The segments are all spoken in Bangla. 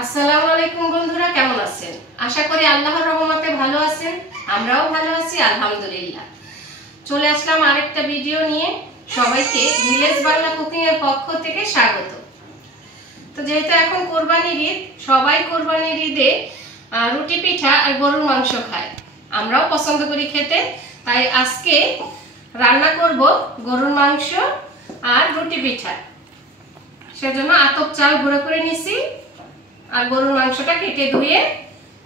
আসসালামু আলাইকুম বন্ধুরা, কেমন আছেন? আশা করি আল্লাহর রহমতে ভালো আছেন। আমরাও ভালো আছি আলহামদুলিল্লাহ। চলে আসলাম আরেকটা ভিডিও নিয়ে। সবাইকে ভিলেজ বাংলা কুকিং এর পক্ষ থেকে স্বাগত। তো যেহেতু এখন কোরবানির ঈদ, সবাই কোরবানির ঈদে রুটি পিঠা আর গরুর মাংস খায়। আমরাও পছন্দ করি খেতে, তাই আজকে রান্না করব গরুর মাংস আর রুটি পিঠা। সেজন্য আতপ চাল গুঁড়ো করে নিছি আর গরুর মাংসটা কেটে ধুয়ে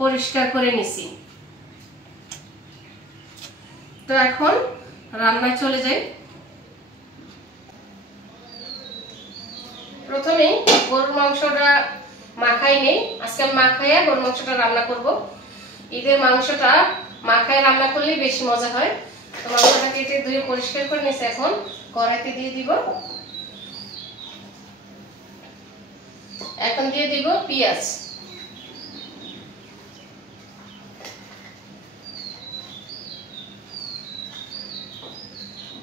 পরিষ্কার করে নিছি। তো এখন রান্নায় চলে যাই। প্রথমেই গরুর মাংসটা মাখাই নেই। আজকে আমি মাখাইয়া গরুর মাংসটা রান্না করব। ঈদের মাংসটা মাখায় রান্না করলেই বেশি মজা হয়। তো মাংসটা কেটে ধুয়ে পরিষ্কার করে নিছি। এখন কড়াইতে দিয়ে দিব। এখন দিয়ে দিব পেঁয়াজ,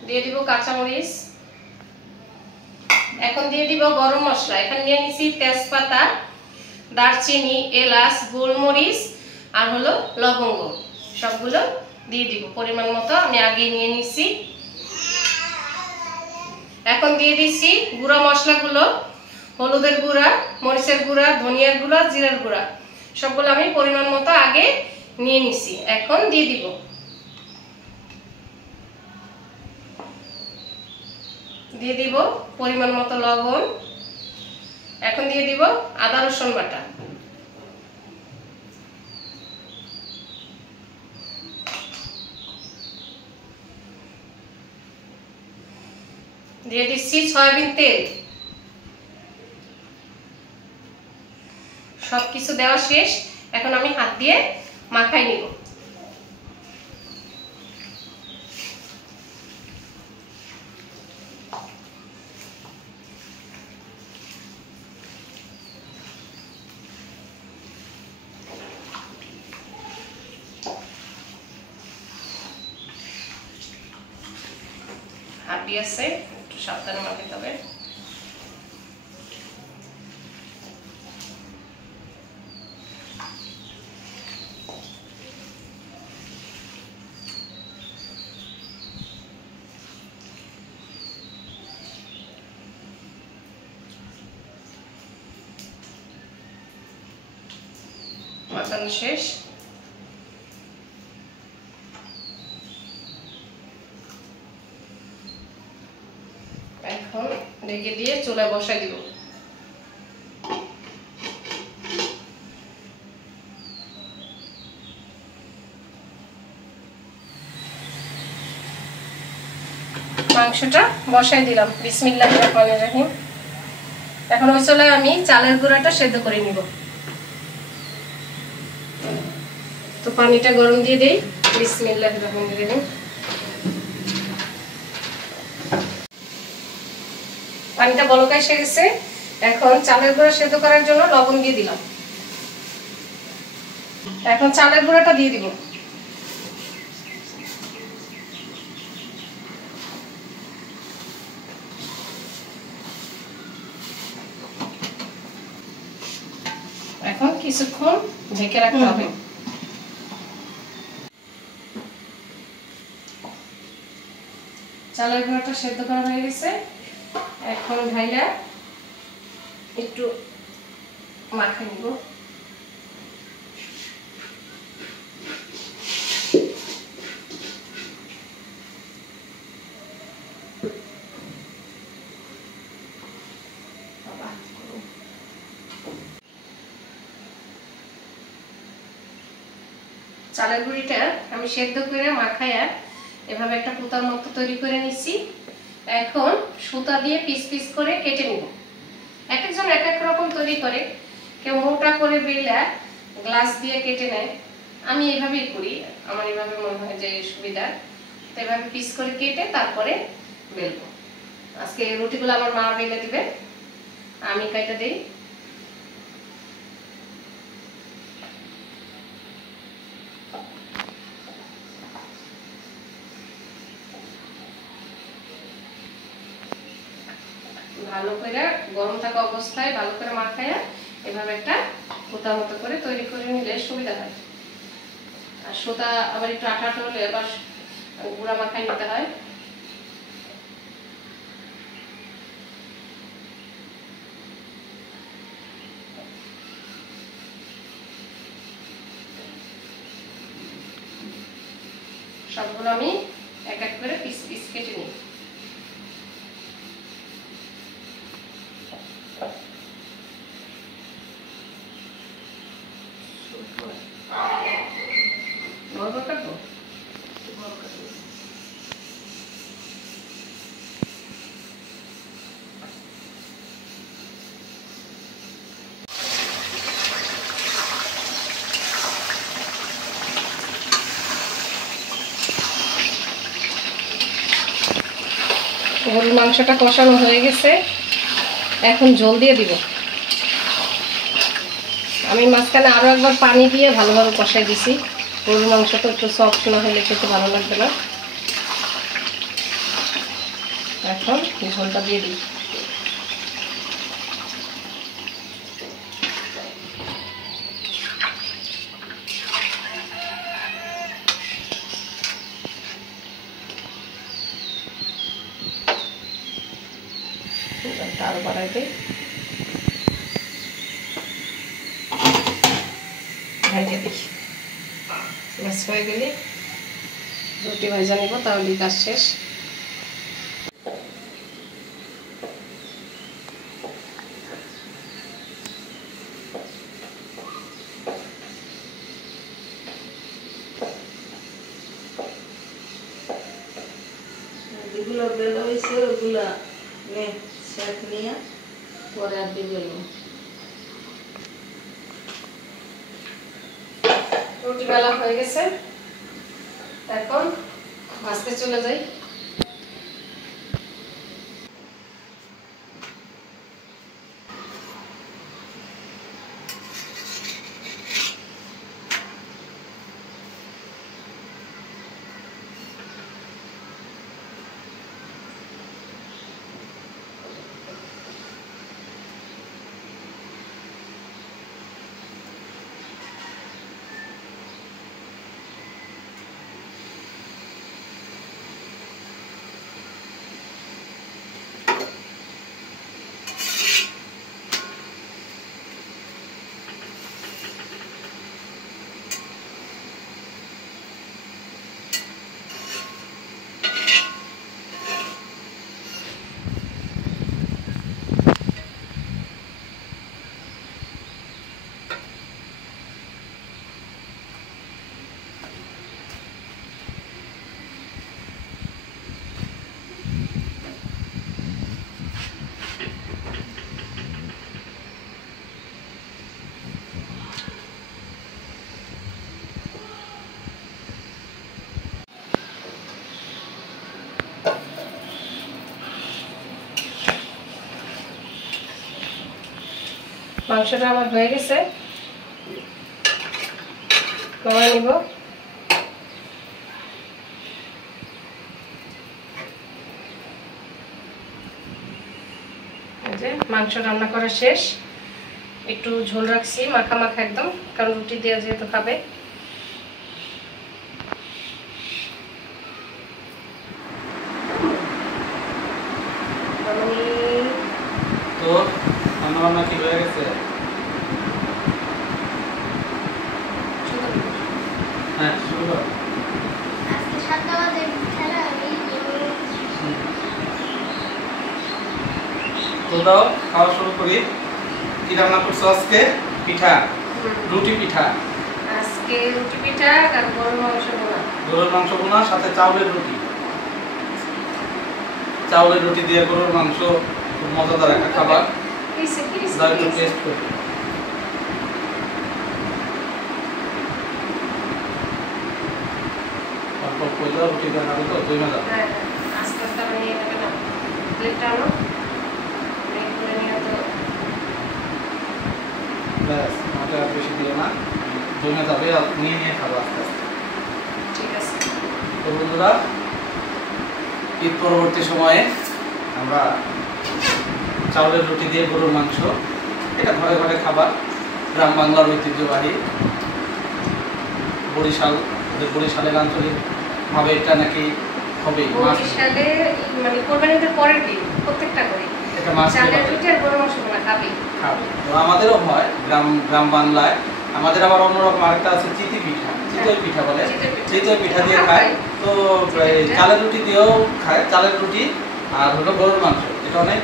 দিয়ে দিব কাঁচামরিচ, এখন দিয়ে দিব গরম মশলা। এখানে নিয়ে নিছি তেজপাতা, দারচিনি, এলাচ, গোলমরিচ আর হলো লবঙ্গ, সবগুলো দিয়ে দিব পরিমাণ মতো। আমি আগে নিয়ে নিছি। এখন দিয়ে দিচ্ছি গুঁড়া মশলাগুলো, হলুদের গুঁড়া, মরিচের গুঁড়া, ধনিয়ার গুঁড়া, জিরার গুঁড়া, সবগুলো আমি পরিমাণ মতো আগে নিয়ে নিছি। এখন দিয়ে দিব। দিয়ে দিব পরিমাণ মতো লবণ। এখন দিয়ে দিব আদা রসুন বাটা। দিয়ে দিচ্ছি সয়াবিন তেল। সবকিছু দেওয়া শেষ। এখন আমি হাত দিয়ে মাখাই নিব। হাত দিয়ে আছে, একটু সাবধানে মাখাতে হবে। মাখানো শেষ। এখন ঢেকে দিয়ে চুলায় বসাই দিব। মাংসটা বসাই দিলাম। বিসমিল্লাহির রহমানির রহিম। এখন ওই চুলায় আমি চালের গুঁড়াটা সেদ্ধ করে নিব। তো পানিটা গরম দিয়ে দেই। বিসমিল্লাহির রহমানির রহিম। পানিটা বলক এসে গেছে। এখন চালের গুঁড়া সেদ্ধ করার জন্য লবণ দিয়ে দিলাম। এখন চালের গুঁড়াটা দিয়ে দিব। এখন কিছুক্ষণ ঢেকে রাখতে হবে। চালের গুঁড়াটা সেদ্ধ করা হয়ে গেছে। এখন ঢাইলা একটু মাখিয়ে নিব। চালের গুঁড়িটা আমি সেদ্ধ করে মাখায়া এভাবে একটা পুতার মতো তৈরি করে নিচ্ছি। এখন সুতা দিয়ে পিস পিস করে কেটে নিব। এক একজন এক এক রকম তৈরি করে। কেউ মোটা করে বেলা গ্লাস দিয়ে কেটে নেয়। আমি এভাবেই করি, আমার এভাবে মনে হয় যে সুবিধা। তো এভাবে পিস করে কেটে তারপরে বেলবো। আজকে রুটিগুলো আমার মা বেলে দিবে, আমি কেটে দিই। ভালো করে গরম থাকা অবস্থায় ভালো করে মাখায়া এভাবে একটা সুতা মতো করে তৈরি করে নিলে সুবিধা হয়। আর সুতা আবার একটু আঠা আঠা হলে আবার গুঁড়া মাখায় নিতে হয়। সবগুলো আমি এক এক করে পিস পিস কেটে নিই। বড় কাটবো? বড় কাটবো। গরুর মাংসটা কষানো হয়ে গেছে, এখন ঝোল দিয়ে দিব। আমি মাঝখানে আরো একবার পানি দিয়ে ভালোভাবে কষাই দিছি। গরুর মাংস তো একটু সফট না হলে খেতে ভালো লাগবে না। এখন ঝোলটা দিয়ে দিই। আরো বাড়াই দিই। ভেজে দিই। মাছ হয়ে গেলে রুটি ভাজা নিব, তাহলে কাজ শেষ। যেগুলো বেলা হয়েছে ওগুলা শেখ নিয়ে পরে আর দিয়ে গেল। রুটি বেলা হয়ে গেছে, এখন ভাজতে চলে যাই। মাংসটা আমার হয়ে গেছে, নামাই নিব। মাংস রান্না করা শেষ। একটু ঝোল রাখছি মাখা মাখা একদম, কারণ রুটি দিয়ে যেহেতু খাবে। তো রান্না বান্না কি হয়ে গেছে? হ্যাঁ শুরু করো। আজকে 7টা বাজে খেলা আমি তো দাও খাওয়া শুরু করি। কি রান্না করছো আজকে? পিঠা, রুটি পিঠা। আজকে রুটি পিঠা আর গরুর মাংস ভুনা। গরুর মাংস ভুনা সাথে চাউলের রুটি। চাউলের রুটি দিয়ে গরুর মাংস খুব মজাদার একটা খাবার। দাও একটু টেস্ট করি। তারপর কইলা রুটি দিয়ে খাবো তো দুই মজা। হ্যাঁ আস্তে আস্তে বানিয়ে নেবে না, প্লেটটা আনো। প্লেট করে নিয়ে তো ব্যাস, আমাকে আর বেশি দিও না, জমে যাবে। আর নিয়ে নিয়ে খাবো আস্তে আস্তে। ঠিক আছে। তো বন্ধুরা, ঈদ পরবর্তী সময়ে আমরা চাউলের রুটি দিয়ে গরুর মাংস, এটা ঘরে ঘরে খাবার। গ্রাম বাংলার ঐতিহ্যবাহী বরিশাল, বরিশালের আঞ্চলিক ভাবে এটা নাকি হবে বরিশালে মানে কোরবানির পরের দিন প্রত্যেকটা করে এটা মাছ চালের রুটি আর গরুর মাংস খাবে। তো আমাদেরও হয় গ্রাম বাংলায়। আমাদের আবার অন্যরকম আরেকটা আছে চিতি পিঠা, চিতই পিঠা বলে, চিতই পিঠা দিয়ে খায়। তো চালের রুটি দিয়েও খায়, চালের রুটি আর হলো গরুর মাংস। এটা অনেক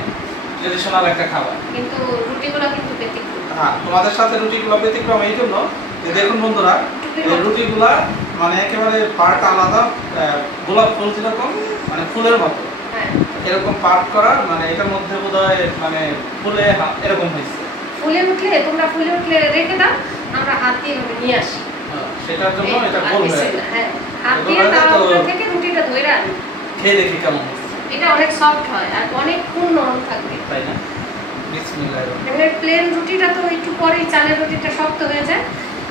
ট্রেডিশনাল একটা খাবার, কিন্তু রুটিগুলো কিন্তু ব্যতিক্রম। হ্যাঁ, তোমাদের সাথে রুটিগুলো ব্যতিক্রম এই জন্য যে দেখুন বন্ধুরা, এই রুটিগুলা মানে একেবারে পার্ট আলাদা, গোলাপ ফুল যেরকম মানে ফুলের মতো এরকম পার্ট করা, মানে এটার মধ্যে বোধহয় মানে ফুলে এরকম হয়েছে। ফুলে উঠলে তোমরা ফুলে উঠলে রেখে দাও, আমরা হাত দিয়ে নিয়ে আসি, সেটার জন্য এটা গোল হয়ে যায়। হ্যাঁ, হাত দিয়ে তাওয়া থেকে রুটিটা ধরে আনি, খেয়ে দেখি কেমন হচ্ছে। এটা অনেক সফট হয় আর অনেকক্ষণ নরম থাকবে, তাই না? বিসমিল্লাহির রহমানির রহিম। এমনি প্লেন রুটিটা তো একটু পরেই চালের রুটিটা শক্ত হয়ে যায়,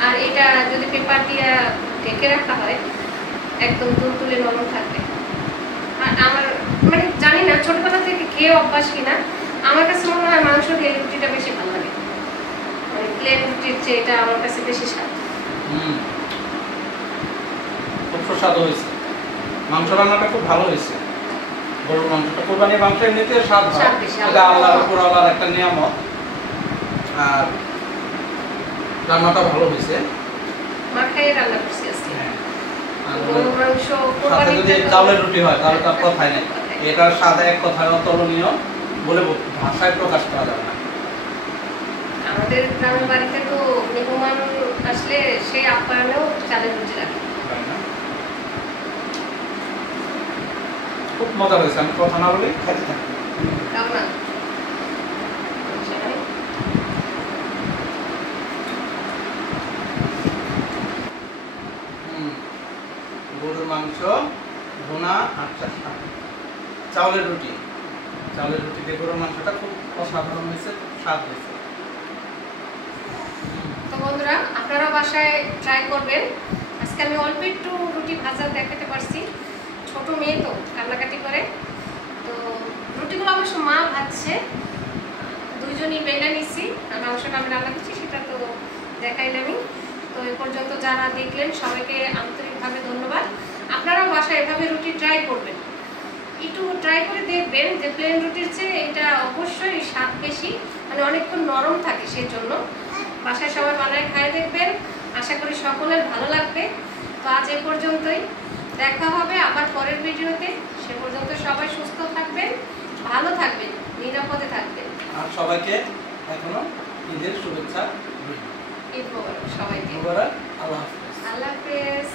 আর এটা যদি পেপার দিয়ে ঢেকে রাখা হয় একদম তুলতুলে নরম থাকবে। আর আমার মানে জানি না ছোটবেলা থেকে খেয়ে অভ্যাস কিনা, আমার কাছে মনে হয় মাংস দিয়ে রুটিটা বেশি ভালো লাগে, মানে প্লেন রুটির চেয়ে এটা আমার কাছে বেশি স্বাদ। খুব সুস্বাদু হয়েছে, মাংস রান্নাটা খুব ভালো হয়েছে। গরুর মাংসটা, কোরবানির মাংস এমনিতে স্বাদ হয়, এটা আল্লাহর উপর আল্লাহর একটা নিয়ামত। আর রান্নাটা ভালো হয়েছে, মাখাই রান্না করছি আজকে। আর গরুর মাংস সাথে কোরবানির যদি চাউলের রুটি হয় তাহলে তার কথাই নেই। এটার স্বাদ এক কথায় অতুলনীয়, বলে ভাষায় প্রকাশ করা যাবে না। আমাদের গ্রামের বাড়িতে তো মেহমান আসলে সেই আপ্যায়নেও চালের রুটি রাখে। খুব মজা হয়েছে, আমি কথা না বলে খেতে থাকি। কেমন না? গরুর মাংস, ভুনা আর চাউলের রুটি, চাউলের রুটি দিয়ে গরুর মাংসটা খুব অসাধারণ হয়েছে, খুব স্বাদ হয়েছে। তো বন্ধুরা, আপনারা বাসায় ট্রাই করবেন। আজকে আমি অল্প একটু রুটি ভাজা দেখাতে পারছি, ছোট মেয়ে তো কান্নাকাটি করে। তো রুটিগুলো অবশ্য মা ভাজছে, দুইজনই বেলে নিচ্ছি, আর মাংসটা আমি রান্না করছি সেটা তো দেখাইলামই। তো এ পর্যন্ত যারা দেখলেন সবাইকে আন্তরিকভাবে ধন্যবাদ। আপনারাও বাসায় এভাবে রুটি ট্রাই করবেন, একটু ট্রাই করে দেখবেন যে প্লেন রুটির চেয়ে এটা অবশ্যই স্বাদ বেশি, মানে অনেকক্ষণ নরম থাকে, সেই জন্য বাসায় সবাই বানায় খায় দেখবেন। আশা করি সকলের ভালো লাগবে। তো আজ এ পর্যন্তই, দেখা হবে আবার পরের ভিডিওতে। সে পর্যন্ত সবাই সুস্থ থাকবেন, ভালো থাকবেন, নিরাপদে থাকবেন। আর সবাইকে এখনো ঈদের শুভেচ্ছা। ঈদ মোবারক সবাইকে। আল্লাহ হাফেজ। আল্লাহ হাফেজ।